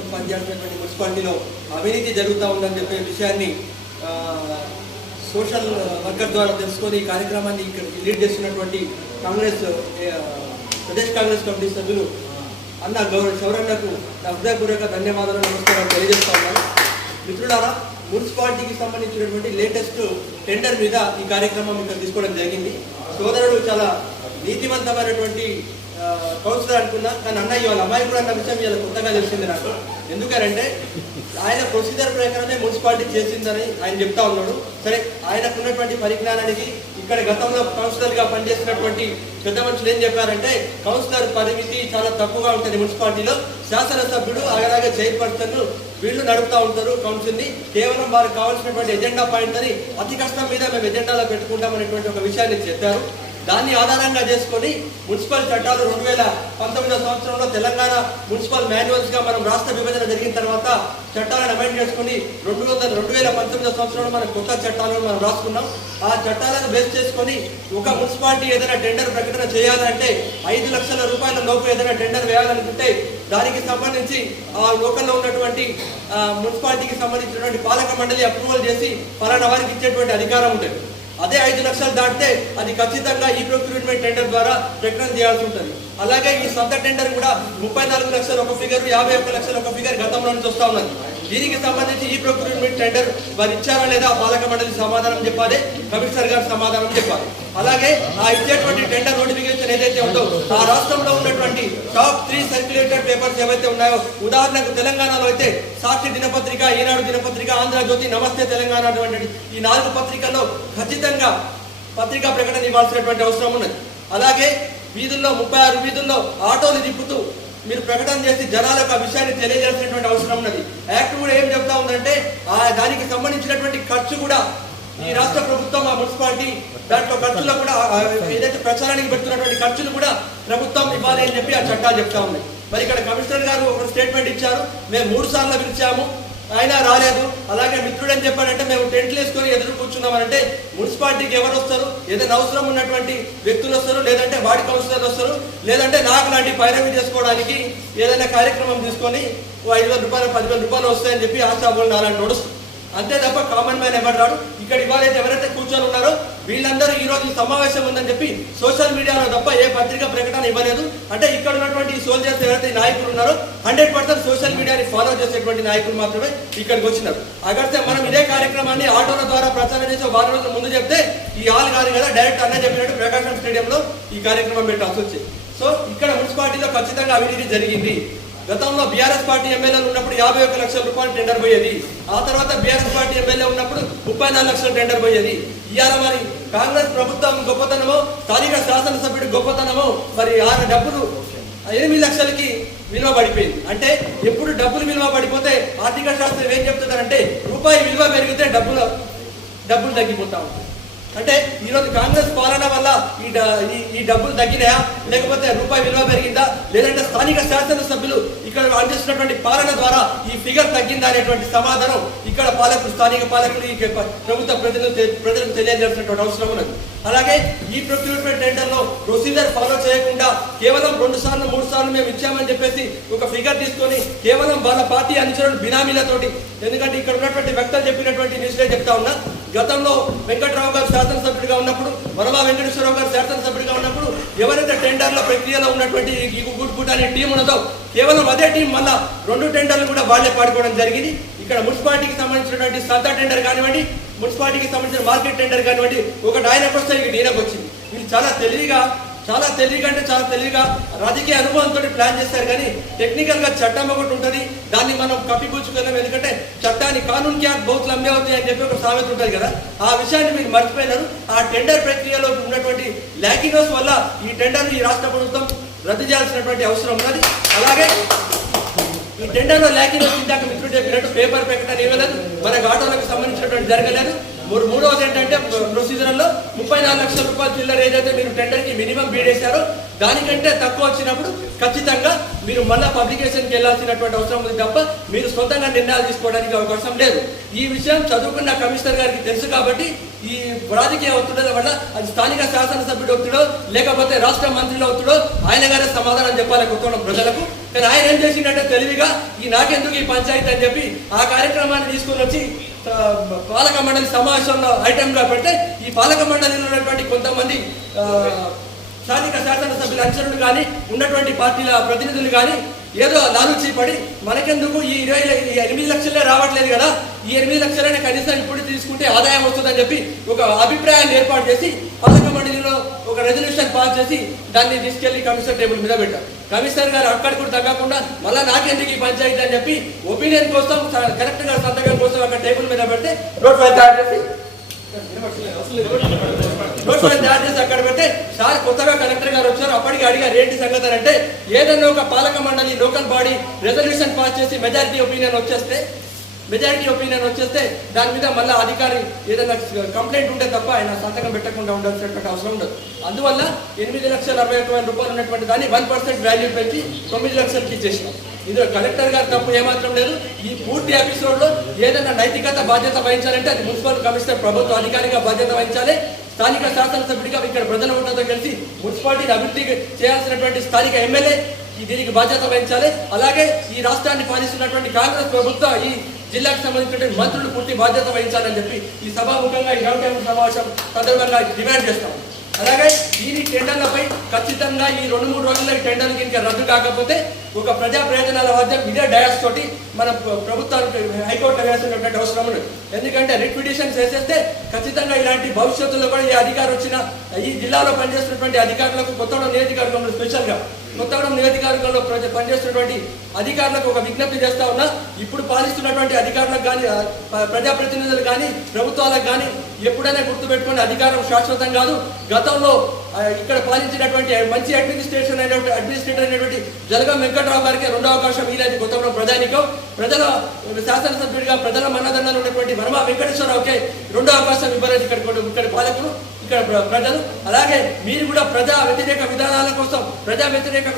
ప్రభుత్వం పనిచేస్తున్నటువంటి మున్సిపాలిటీలో అవినీతి జరుగుతూ ఉందని చెప్పే విషయాన్ని సోషల్ వర్కర్ ద్వారా తెలుసుకొని ఈ కార్యక్రమాన్ని ఇక్కడ లీడ్ చేస్తున్నటువంటి కాంగ్రెస్ ప్రదేశ్ కాంగ్రెస్ కమిటీ సభ్యులు అన్న గౌరవ శౌరన్నకు నా హృదయపూర్వక ధన్యవాదాలు నమస్కారం తెలియజేస్తా ఉన్నాను. మిత్రులారా మున్సిపాలిటీకి సంబంధించినటువంటి లేటెస్ట్ టెండర్ మీద ఈ కార్యక్రమం ఇక్కడ తీసుకోవడం జరిగింది. సోదరుడు చాలా నీతివంతమైనటువంటి కౌన్సిలర్ అనుకున్నా కానీ అన్నయ్య వాళ్ళ అమ్మాయి కూడా అన్న విషయం ఇలా కొత్తగా తెలిసింది నాకు. ఎందుకంటే ఆయన ప్రొసీజర్ ప్రకారమే మున్సిపాలిటీ చేసిందని ఆయన చెప్తా ఉన్నాడు. సరే ఆయనకు ఉన్నటువంటి పరిజ్ఞానానికి ఇక్కడ గతంలో కౌన్సిలర్గా పనిచేసినటువంటి పెద్ద మనుషులు ఏం చెప్పారంటే కౌన్సిలర్ పరిమితి చాలా తక్కువగా ఉంటుంది మున్సిపాలిటీలో. శాసనసభ్యుడు అలాగే చైర్పర్సన్ వీళ్ళు నడుపుతా ఉంటారు కౌన్సిల్ని. కేవలం వారికి కావాల్సినటువంటి ఎజెండా పాయింట్ అని అతి కష్టం మీద మేము ఎజెండాలో పెట్టుకుంటాం అనేటువంటి ఒక విషయాన్ని చెప్పారు. దాన్ని ఆధారంగా చేసుకొని మున్సిపల్ చట్టాలు రెండు వేల పంతొమ్మిదో సంవత్సరంలో తెలంగాణ మున్సిపల్ మాన్యువల్స్గా మనం రాష్ట్ర విభజన జరిగిన తర్వాత చట్టాలను అమెండ్ చేసుకుని రెండు వందల రెండు వేల పంతొమ్మిదో సంవత్సరంలో మనం కొత్త చట్టాలను మనం రాసుకున్నాం. ఆ చట్టాలను బేస్ చేసుకొని ఒక మున్సిపాలిటీ ఏదైనా టెండర్ ప్రకటన చేయాలంటే ఐదు లక్షల రూపాయల లోపు ఏదైనా టెండర్ వేయాలనుకుంటే దానికి సంబంధించి ఆ లోకల్లో ఉన్నటువంటి మున్సిపాలిటీకి సంబంధించినటువంటి పాలక మండలి అప్రూవల్ చేసి పలానా వారికి ఇచ్చేటువంటి అధికారం ఉంటుంది. అదే ఐదు లక్షలు దాటితే అది ఖచ్చితంగా ఈ ప్రొక్యూర్మెంట్ టెండర్ ద్వారా ప్రకటన చేయాల్సి ఉంటుంది. అలాగే ఈ సొంత టెండర్ కూడా ముప్పై నాలుగు లక్షలు ఒక ఫిగర్ యాభై ఒక్క లక్షలు ఒక ఫిగర్ గతంలో నుంచి వస్తా ఉన్నది. దీనికి సంబంధించి ఈ ప్రొక్యూర్మెంట్ టెండర్ వారు ఇచ్చారా లేదా పాలక మండలి సమాధానం చెప్పాలి కమిషనర్ గారు సమాధానం చెప్పాలి. అలాగే ఆ ఇచ్చేటువంటి టెండర్ నోటిఫికేషన్ ఏదైతే ఉందో ఆ రాష్ట్రంలో ఉన్నటువంటి టాప్ త్రీ సర్క్యులేటెడ్ పేపర్స్ ఏవైతే ఉన్నాయో ఉదాహరణకు తెలంగాణలో అయితే సాక్షి దినపత్రిక ఈనాడు దినపత్రిక ఆంధ్రజ్యోతి నమస్తే తెలంగాణ అటువంటి ఈ నాలుగు పత్రికల్లో ఖచ్చితంగా పత్రికా ప్రకటన ఇవ్వాల్సినటువంటి అవసరం ఉన్నది. అలాగే వీధుల్లో ముప్పై ఆరు వీధుల్లో ఆటోలు తిప్పుతూ మీరు ప్రకటన చేసి జనాలకు ఆ విషయాన్ని తెలియజేసినటువంటి అవసరం ఉన్నది. యాక్ట్ కూడా ఏం చెప్తా ఉందంటే ఆ దానికి సంబంధించినటువంటి ఖర్చు కూడా ఈ రాష్ట్ర ప్రభుత్వం ఆ మున్సిపాలిటీ దాంట్లో ఖర్చులో కూడా ఏదైతే ప్రచారానికి పెడుతున్నటువంటి ఖర్చులు కూడా ప్రభుత్వం ఇవ్వాలి అని చెప్పి ఆ చట్టాలు చెప్తా ఉన్నాయి. మరి ఇక్కడ కమిషనర్ గారు ఒక స్టేట్మెంట్ ఇచ్చారు. మేము మూడు సార్లు పిలిచాము. ఆయన రాలేదు. అలాగే మిత్రుడు అని చెప్పాడంటే మేము టెంట్లు వేసుకొని ఎదురు కూర్చున్నామనంటే మున్సిపాలిటీకి ఎవరు వస్తారు? ఏదైనా అవసరం ఉన్నటువంటి వ్యక్తులు వస్తారు? లేదంటే వార్డు కౌన్సిలర్ వస్తారు? లేదంటే నాకు లాంటి పైరవి చేసుకోవడానికి ఏదైనా కార్యక్రమం తీసుకొని ఓ ఐదు వేల రూపాయలు పదివేల రూపాయలు వస్తాయని చెప్పి ఆశాభులు అలాంటి నడుస్తుంది అంతే తప్ప కామన్ మ్యాన్ ఎవరు రాడు? ఇక్కడ ఇవాళ ఎవరైతే కూర్చొని ఉన్నారో వీళ్ళందరూ ఈ రోజు సమావేశం ఉందని చెప్పి సోషల్ మీడియాలో తప్ప ఏ పత్రిక ప్రకటన ఇవ్వలేదు. అంటే ఇక్కడ ఉన్నటువంటి సోల్జర్స్ ఎవరైతే నాయకులు ఉన్నారో హండ్రెడ్ పర్సెంట్ సోషల్ మీడియాని ఫాలో చేసేటువంటి నాయకులు మాత్రమే ఇక్కడికి వచ్చినారు. అగడితే మనం ఇదే కార్యక్రమాన్ని ఆటోల ద్వారా ప్రచారం చేసే వారం రోజుల ముందు చెప్తే ఈ ఆల్ గారు కదా డైరెక్ట్ అన్న చెప్పినట్టు ప్రకాశం స్టేడియంలో ఈ కార్యక్రమం పెట్టాల్సి వచ్చింది సో ఇక్కడ మున్సిపాలిటీలో ఖచ్చితంగా అవినీతి జరిగింది. గతంలో బీఆర్ఎస్ పార్టీ ఎమ్మెల్యేలు ఉన్నప్పుడు యాభై ఒక్క లక్షల రూపాయలు టెండర్ పోయేది. ఆ తర్వాత బీఆర్ఎస్ పార్టీ ఎమ్మెల్యే ఉన్నప్పుడు ముప్పై నాలుగు లక్షల టెండర్ పోయేది. ఇవాళ మరి కాంగ్రెస్ ప్రభుత్వం గొప్పతనమో స్థానిక శాసనసభ్యుడు గొప్పతనమో మరి ఆయన డబ్బులు ఎనిమిది లక్షలకి విలువ పడిపోయింది. అంటే ఎప్పుడు డబ్బులు విలువ పడిపోతే ఆర్థిక శాస్త్రం ఏం చెప్తుందంటే రూపాయి విలువ పెరిగితే డబ్బులు డబ్బులు తగ్గిపోతా అంటే ఈరోజు కాంగ్రెస్ ఈ ఈ- డబ్బులు తగ్గినాయా? లేకపోతే రూపాయి విలువ పెరిగిందా? లేదంటే స్థానిక శాసనసభ్యులు ఇక్కడ అందిస్తున్నటువంటి పాలన ద్వారా ఈ ఫిగర్ తగ్గిందా అనేటువంటి సమాధానం ఇక్కడ పాలకులు స్థానిక పాలకులు ఈ ప్రభుత్వ ప్రజలు ప్రజలకు తెలియజేసినటువంటి అవసరం ఉన్నది. అలాగే ఈ ప్రొక్యూర్మెంట్ టెండర్లో ప్రొసీజర్ ఫాలో చేయకుండా కేవలం రెండు సార్లు మూడు సార్లు మేము ఇచ్చామని చెప్పేసి ఒక ఫిగర్ తీసుకొని కేవలం వాళ్ళ పార్టీ అనుచరులు బినామీలతోటి ఎందుకంటే ఇక్కడ ఉన్నటువంటి వ్యక్తులు చెప్పినటువంటి న్యూస్లే చెప్తా ఉన్నా గతంలో వెంకట్రావు గారు శాసనసభ్యుడిగా ఉన్నప్పుడు వరవా వెంకటేశ్వరరావు గారు శాసనసభ్యుడిగా ఉన్నప్పుడు ఎవరైతే టెండర్ల ప్రక్రియలో ఉన్నటువంటి ఈ గుడ్ గుడ్ అనే టీం ఉన్నదో కేవలం అదే టీం మళ్ళా రెండు టెండర్లు కూడా వాళ్ళే పాడుకోవడం జరిగింది. ఇక్కడ మున్సిపాలిటీకి సంబంధించినటువంటి సంత టెండర్ కానివ్వండి మున్సిపాలిటీకి సంబంధించిన మార్కెట్ టెండర్ కానివ్వండి ఒకటి ఆయనకు వస్తే ఇక్కడ ఈయనకు వచ్చింది. వీళ్ళు చాలా తెలివిగా చాలా తెలివిగా అంటే చాలా తెలివిగా రాజకీయ అనుభవంతో ప్లాన్ చేస్తారు కానీ టెక్నికల్గా చట్టం ఒకటి ఉంటుంది దాన్ని మనం కప్పిపుచ్చుకోలేము ఎందుకంటే చట్టాన్ని కానూన్ క్యాట్ బహుత్ అమ్మే అవుతాయి అని చెప్పి ఒక సామెత ఉంటుంది కదా. ఆ విషయాన్ని మీరు మర్చిపోయినారు. ఆ టెండర్ ప్రక్రియలో ఉన్నటువంటి ల్యాకింగ్స్ వల్ల ఈ టెండర్ ఈ రాష్ట్ర ప్రభుత్వం రద్దు చేయాల్సినటువంటి అవసరం ఉన్నది. అలాగే ఈ టెండర్లో ల్యాకింగ్ ఇందాక మిత్రుడు చెప్పినట్టు పేపర్ ప్రకటన ఇవ్వలేదు మనకు ఆటోలకు సంబంధించినటువంటి జరగలేదు. మూడు మూడవది ఏంటంటే ప్రొసీజర్లో ముప్పై నాలుగు లక్షల రూపాయల చిల్లర ఏదైతే మీరు టెండర్కి మినిమం బీడ్ దానికంటే తక్కువ వచ్చినప్పుడు ఖచ్చితంగా మీరు మళ్ళా పబ్లికేషన్కి వెళ్ళాల్సినటువంటి అవసరం ఉంది తప్ప మీరు సొంతంగా నిర్ణయాలు తీసుకోవడానికి అవకాశం లేదు. ఈ విషయం చదువుకున్న కమిషనర్ గారికి తెలుసు కాబట్టి ఈ రాజకీయ ఒత్తిడుల వల్ల అది స్థానిక శాసనసభ్యుడు ఒత్తిడో లేకపోతే రాష్ట్ర మంత్రుల ఒత్తిడో ఆయన గారే సమాధానం చెప్పాలి కొత్త ప్రజలకు. కానీ ఆయన ఏం చేసిందంటే తెలివిగా ఈ నాకెందుకు ఈ పంచాయతీ అని చెప్పి ఆ కార్యక్రమాన్ని తీసుకుని వచ్చి పాలక మండలి సమావేశంలో ఐటెంగా పెడితే ఈ పాలక మండలిలో ఉన్నటువంటి కొంతమంది ఆ, స్థానిక శాసనసభ్యుల అనుసరులు కానీ ఉన్నటువంటి పార్టీల ప్రతినిధులు కానీ ఏదో లాలూచి పడి మనకెందుకు ఈ ఇరవై ఈ ఎనిమిది లక్షలే రావట్లేదు కదా? ఈ ఎనిమిది లక్షలైనా కనీసం ఇప్పుడు తీసుకుంటే ఆదాయం వస్తుందని చెప్పి ఒక అభిప్రాయాన్ని ఏర్పాటు చేసి పథక మండలిలో ఒక రెజల్యూషన్ పాస్ చేసి దాన్ని తీసుకెళ్ళి కమిషనర్ టేబుల్ మీద పెట్టారు. కమిషనర్ గారు అక్కడ కూడా తగ్గకుండా మళ్ళీ నాకెందుకు ఈ పంచాయతీ అని చెప్పి ఒపీనియన్ కోసం కరెక్ట్గా సంతకం కోసం అక్కడ టేబుల్ మీద పెడితే నోట్ ఫైల్ చేసి చేసి అక్కడ పెడితే సార్ కొత్తగా కలెక్టర్ గారు వచ్చారు. అప్పటికి అడిగారు ఏంటి సంగతి? అంటే ఏదైనా ఒక పాలక మండలి లోకల్ బాడీ రెజల్యూషన్ పాస్ చేసి మెజారిటీ ఒపీనియన్ వచ్చేస్తే మెజారిటీ ఒపీనియన్ వచ్చేస్తే దాని మీద మళ్ళీ అధికారి ఏదైనా కంప్లైంట్ ఉంటే తప్ప ఆయన సంతకం పెట్టకుండా ఉండాల్సినటువంటి అవసరం ఉండదు. అందువల్ల ఎనిమిది లక్షల అరవై ఒక్క వేల రూపాయలు ఉన్నటువంటి దాన్ని వన్ పర్సెంట్ వాల్యూ పెంచి తొమ్మిది లక్షలకి ఇచ్చేసినాం ఇందులో కలెక్టర్ గారు తప్పు ఏమాత్రం లేదు. ఈ పూర్తి ఎపిసోడ్లో ఏదైనా నైతికత బాధ్యత వహించాలంటే అది మున్సిపల్ కమిషనర్ ప్రభుత్వ అధికారిగా బాధ్యత వహించాలి. స్థానిక శాసనసభ్యుడిగా ఇక్కడ ప్రజల ఓట్లతో కలిసి మున్సిపాలిటీని అభివృద్ధి చేయాల్సినటువంటి స్థానిక ఎమ్మెల్యే ఈ దీనికి బాధ్యత వహించాలి. అలాగే ఈ రాష్ట్రాన్ని పాలిస్తున్నటువంటి కాంగ్రెస్ ప్రభుత్వ ఈ జిల్లాకు సంబంధించినటువంటి మంత్రులు పూర్తి బాధ్యత వహించాలని చెప్పి ఈ సభాముఖంగా ఈ రౌండ్ సమావేశం సందర్భంగా డిమాండ్ చేస్తాం. అలాగే ఈ టెండర్లపై ఖచ్చితంగా ఈ రెండు మూడు రోజుల్లో ఈ టెండర్లు ఇంకా రద్దు కాకపోతే ఒక ప్రజా ప్రయోజనాల వద్ద ఇదే డయాస్ తోటి మన ప్రభుత్వానికి హైకోర్టు వేసినటువంటి అవసరం ఉంది ఎందుకంటే రిట్ చేసేస్తే ఖచ్చితంగా ఇలాంటి భవిష్యత్తులో కూడా ఈ అధికారం వచ్చిన ఈ జిల్లాలో పనిచేస్తున్నటువంటి అధికారులకు కొత్త నియోజకవర్గంలో స్పెషల్గా కొత్తగూడెం నియోజకవర్గంలో పనిచేస్తున్నటువంటి అధికారులకు ఒక విజ్ఞప్తి చేస్తా ఉన్నా ఇప్పుడు పాలిస్తున్నటువంటి అధికారులకు కానీ ఆ, ప్రజాప్రతినిధులు కానీ ప్రభుత్వాలకు కానీ ఎప్పుడైనా గుర్తుపెట్టుకుని అధికారం శాశ్వతం కాదు. గతంలో ఇక్కడ పాలించినటువంటి మంచి అడ్మినిస్ట్రేషన్ అయినటువంటి అడ్మినిస్ట్రేటర్ అయినటువంటి జలగం వెంకట్రావు గారికి రెండో అవకాశం వీలైంది కొత్తగూడెం ప్రజానికం. ప్రజల శాసనసభ్యుడిగా ప్రజల మన్నదండలు ఉన్నటువంటి వర్మ వెంకటేశ్వరరావుకే రెండో అవకాశం ఇవ్వలేదు ఇక్కడ ఇక్కడ పాలకులు. ఇక్కడ ప్రజలు అలాగే మీరు కూడా ప్రజా వ్యతిరేక విధానాల కోసం ప్రజా వ్యతిరేక